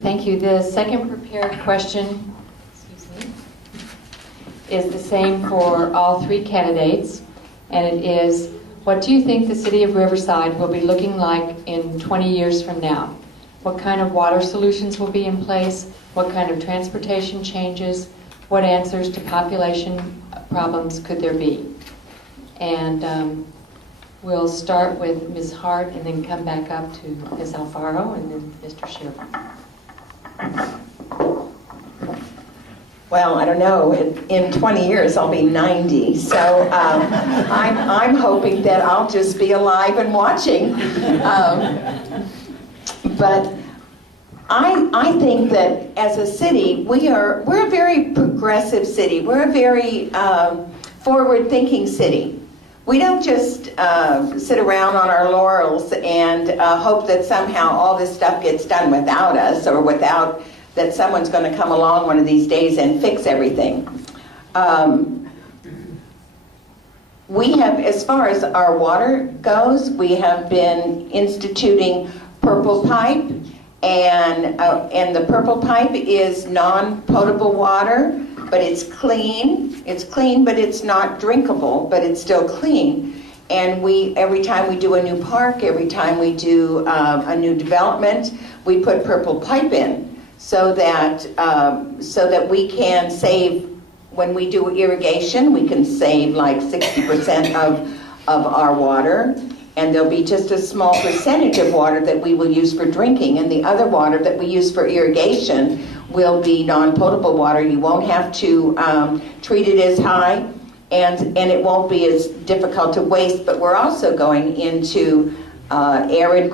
Thank you. The second prepared question, is the same for all three candidates, and it is, what do you think the city of Riverside will be looking like in 20 years from now? What kind of water solutions will be in place? What kind of transportation changes? What answers to population problems could there be? And we'll start with Ms. Hart and then come back up to Ms. Alfaro and then Mr. Shearer. Well, I don't know. In 20 years, I'll be 90. So I'm hoping that I'll just be alive and watching. But I think that as a city, we're a very progressive city. We're a very forward-thinking city. We don't just sit around on our laurels and hope that somehow all this stuff gets done without us, or without that someone's going to come along one of these days and fix everything. We have, as far as our water goes, we have been instituting purple pipe, and the purple pipe is non-potable water, but it's clean. It's clean, but it's not drinkable, but it's still clean. And every time we do a new park, every time we do a new development, we put purple pipe in, so that we can save. When we do irrigation, we can save like 60% of our water, and there'll be just a small percentage of water that we will use for drinking, and the other water that we use for irrigation will be non-potable water. You won't have to treat it as high, and it won't be as difficult to waste. But we're also going into arid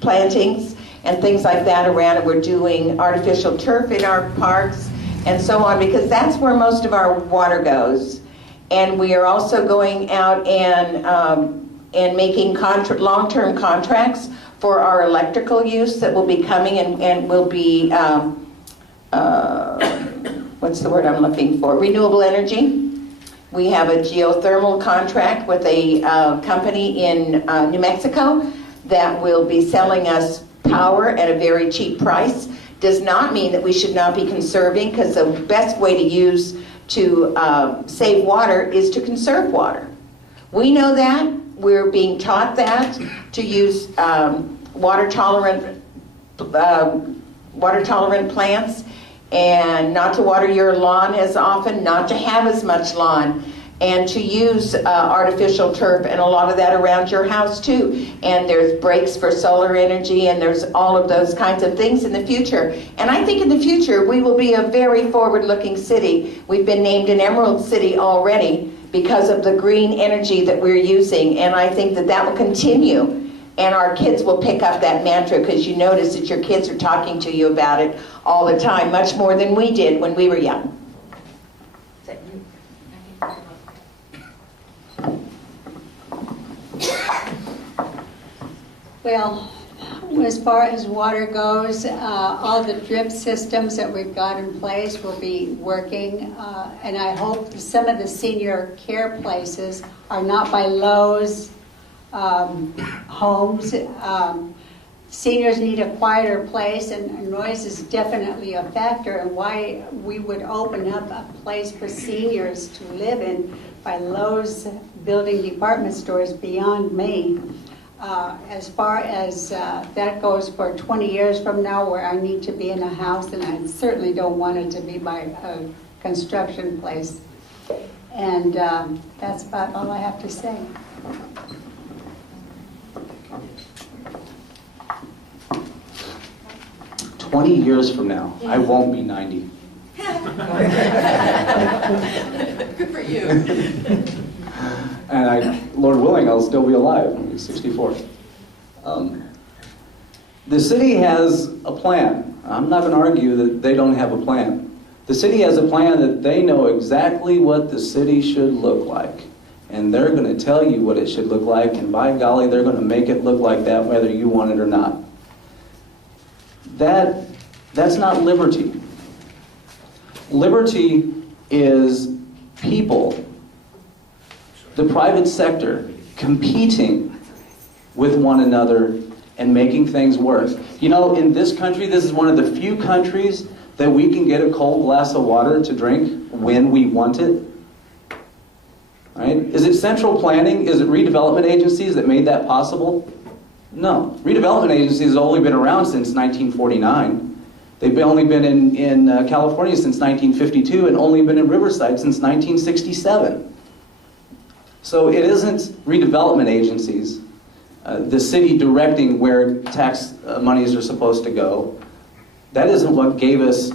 plantings and things like that around, and we're doing artificial turf in our parks and so on, because that's where most of our water goes. And we are also going out and making long-term contracts for our electrical use that will be coming and will be, what's the word I'm looking for? Renewable energy. We have a geothermal contract with a company in New Mexico that will be selling us power at a very cheap price. Does not mean that we should not be conserving, because the best way to save water is to conserve water. We know that. We're being taught that, to use water tolerant plants, and not to water your lawn as often, not to have as much lawn, and to use artificial turf and a lot of that around your house too. And there's breaks for solar energy, and there's all of those kinds of things in the future. And I think in the future we will be a very forward-looking city. We've been named an Emerald City already because of the green energy that we're using, and I think that will continue. And our kids will pick up that mantra, because you notice that your kids are talking to you about it all the time, much more than we did when we were young. Well, as far as water goes, all the drip systems that we've got in place will be working, and I hope some of the senior care places are not by Lowe's homes. Seniors need a quieter place, and noise is definitely a factor, and why we would open up a place for seniors to live in by Lowe's building department stores beyond me. As far as that goes, for 20 years from now, where I need to be in a house, and I certainly don't want it to be by a construction place. And that's about all I have to say. "20 years from now, I won't be 90. Good for you. And Lord willing, I'll still be alive. I'll be 64. The city has a plan. I'm not going to argue that they don't have a plan. The city has a plan that they know exactly what the city should look like. And they're going to tell you what it should look like, and by golly, they're going to make it look like that whether you want it or not. That's not liberty. Liberty is people, the private sector, competing with one another and making things work. You know, in this country, this is one of the few countries that we can get a cold glass of water to drink when we want it. Right? Is it central planning? Is it redevelopment agencies that made that possible? No. Redevelopment agencies have only been around since 1949. They've only been in California since 1952 and only been in Riverside since 1967. So it isn't redevelopment agencies, the city directing where tax monies are supposed to go. That isn't what gave us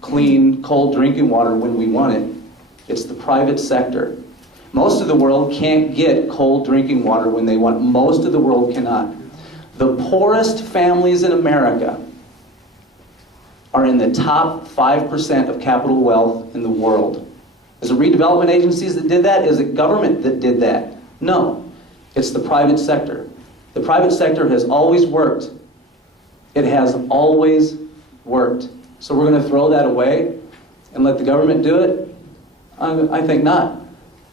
clean, cold drinking water when we want it. It's the private sector. Most of the world can't get cold drinking water when they want. Most of the world cannot. The poorest families in America are in the top 5% of capital wealth in the world. Is it redevelopment agencies that did that? Is it government that did that? No. It's the private sector. The private sector has always worked. It has always worked. So we're going to throw that away and let the government do it? I think not.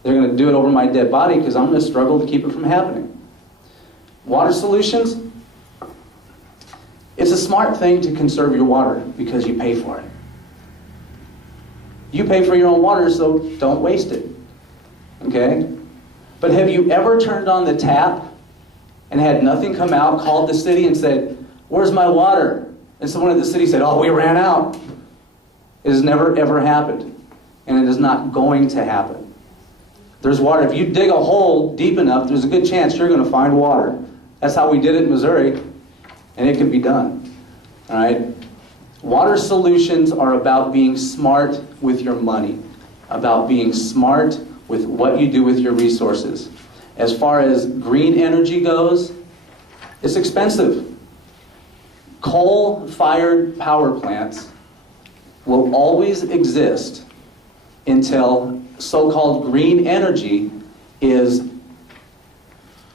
They're going to do it over my dead body because I'm going to struggle to keep it from happening. Water solutions. It's a smart thing to conserve your water because you pay for it. You pay for your own water, so don't waste it. Okay? But have you ever turned on the tap and had nothing come out, called the city and said, "Where's my water?" And someone at the city said, "Oh, we ran out." It has never, ever happened. And it is not going to happen. There's water. If you dig a hole deep enough, there's a good chance you're going to find water. That's how we did it in Missouri, and it can be done. All right? Water solutions are about being smart with your money, about being smart with what you do with your resources. As far as green energy goes, it's expensive. Coal-fired power plants will always exist until so-called green energy is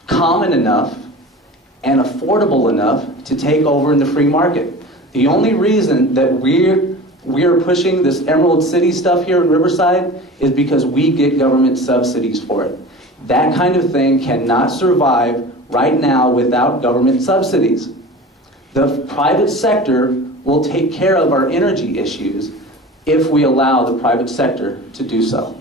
common enough and affordable enough to take over in the free market. The only reason that we're pushing this Emerald City stuff here in Riverside is because we get government subsidies for it. That kind of thing cannot survive right now without government subsidies. The private sector will take care of our energy issues if we allow the private sector to do so.